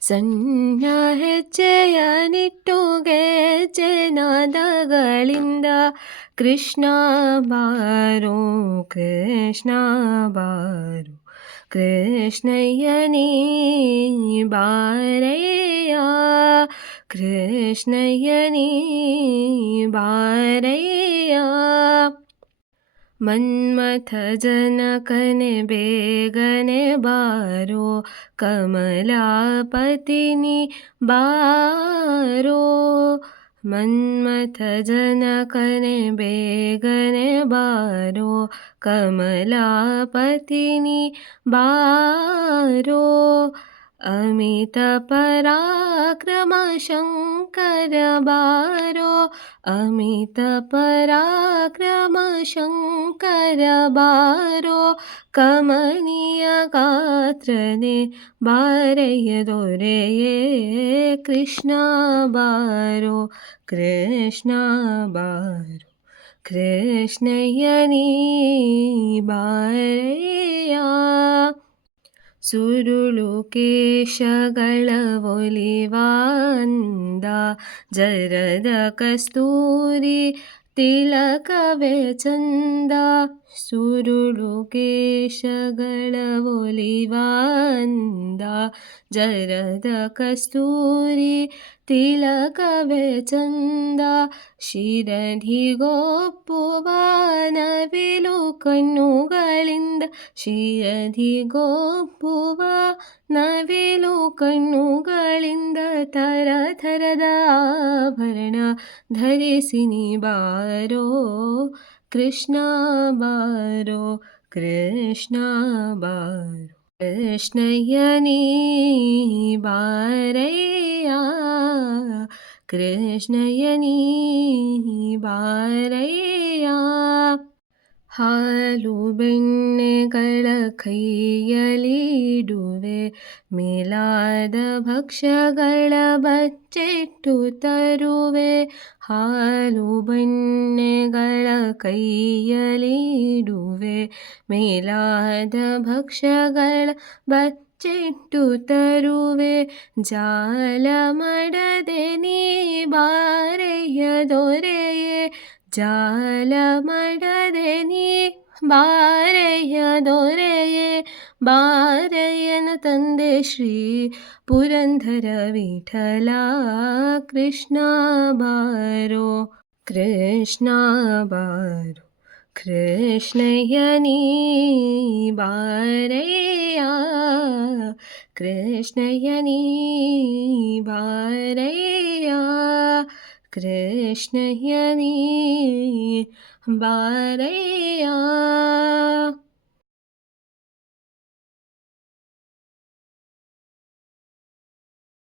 ಸಣ್ಣ ಹೆಜ್ಜೆಯ ನಿಟ್ಟುಗೆ ನಾದಗಳಿಂದ ಕೃಷ್ಣ ಬಾರೋ ಕೃಷ್ಣ ಬಾರೋ ಕೃಷ್ಣಯ್ಯ ನೀ ಬಾರಯ್ಯ ಕೃಷ್ಣಯ್ಯ ನೀ ಬಾರಯ್ಯ ಮನ್ಮಥ ಜನಕನೆ ಬೇಗನೆ ಬಾರೋ ಕಮಲಾಪತಿನಿ ಬಾರೋ ಮನ್ಮಥ ಜನಕನೆ ಬೇಗನೆ ಬಾರೋ ಕಮಲಾಪತಿನಿ ಬಾರೋ ಅಮಿತ ಪರಾಕ್ರಮ ಶಂಕರ ಬಾರೋ ಅಮಿತ ಪರಾಕ್ರಮ ಶಂಕರ ಬಾರೋ ಕಮನೀಯ ಗಾತ್ರನೆ ಬಾರಯ್ಯ ದೊರೆಯೇ ಕೃಷ್ಣ ಬಾರೋ ಕೃಷ್ಣ ಬಾರೋ ಕೃಷ್ಣಯ್ಯ ನೀ ಬಾರಯ್ಯ ಸುರುಳು ಕೇಶಗಳ ಒಲಿವಾಂದ ಜರದ ಕಸ್ತೂರಿ ತಿಲಕವೇ ಚಂದ ಸುರುಳು ಕೇಶಗಳ ಒಲಿವಾಂದ ಜರದ ಕಸ್ತೂರಿ ತಿಲಕವೇ ಚಂದ ಶಿರಧಿಗೊಪ್ಪುವ ನವಿಲು ಕಣ್ಣುಗಳಿಂದ ಶಿರಧಿಗೊಪ್ಪುವ ನವಿಲು ಕಣ್ಣುಗಳಿಂದ ಥರ ಥರದ ಆಭರಣ ಧರಿಸಿ ನೀ ಬಾರೋ ಕೃಷ್ಣ ಬಾರೋ ಕೃಷ್ಣ ಬಾರೋ ಕೃಷ್ಣಯ್ಯ ನೀ ಬಾರಯ್ಯ ಕೃಷ್ಣಯ್ಯ ನೀ ಬಾರಯ್ಯ ಹಾಲು ಬೆಣ್ಣೆಗಳ ಕೈಯಲಿಡುವೆ ಮೇಲಾದ ಭಕ್ಷ್ಯಗಳ ಬಚ್ಚಿಟ್ಟು ತರುವೆ ಹಾಲು ಬೆಣ್ಣೆಗಳ ಕೈಯಲಿಡುವೆ ಮೇಲಾದ ಭಕ್ಷ್ಯಗಳ ಬಚ್ಚಿಟ್ಟು ತರುವೆ ಜಾಲ ಮಾಡದೆ ನೀ ಬಾರಯ್ಯ ದೊರೆಯೇ ಜಾಲ ಮಾಡದೆ ನೀ ಬಾರಯ್ಯ ದೊರೆಯೇ ಬಾರಯ್ಯನ ತಂದೆ ಶ್ರೀ ಪುರಂದರ ವಿಠಲ ಕೃಷ್ಣ ಬಾರೋ ಕೃಷ್ಣ ಬಾರೋ ಕೃಷ್ಣಯ್ಯ ನೀ ಬಾರಯ್ಯ ಕೃಷ್ಣಯ್ಯ ನೀ ಬಾರಯ್ಯ ಕೃಷ್ಣಯ್ಯ ನೀ ಬಾರಯ್ಯ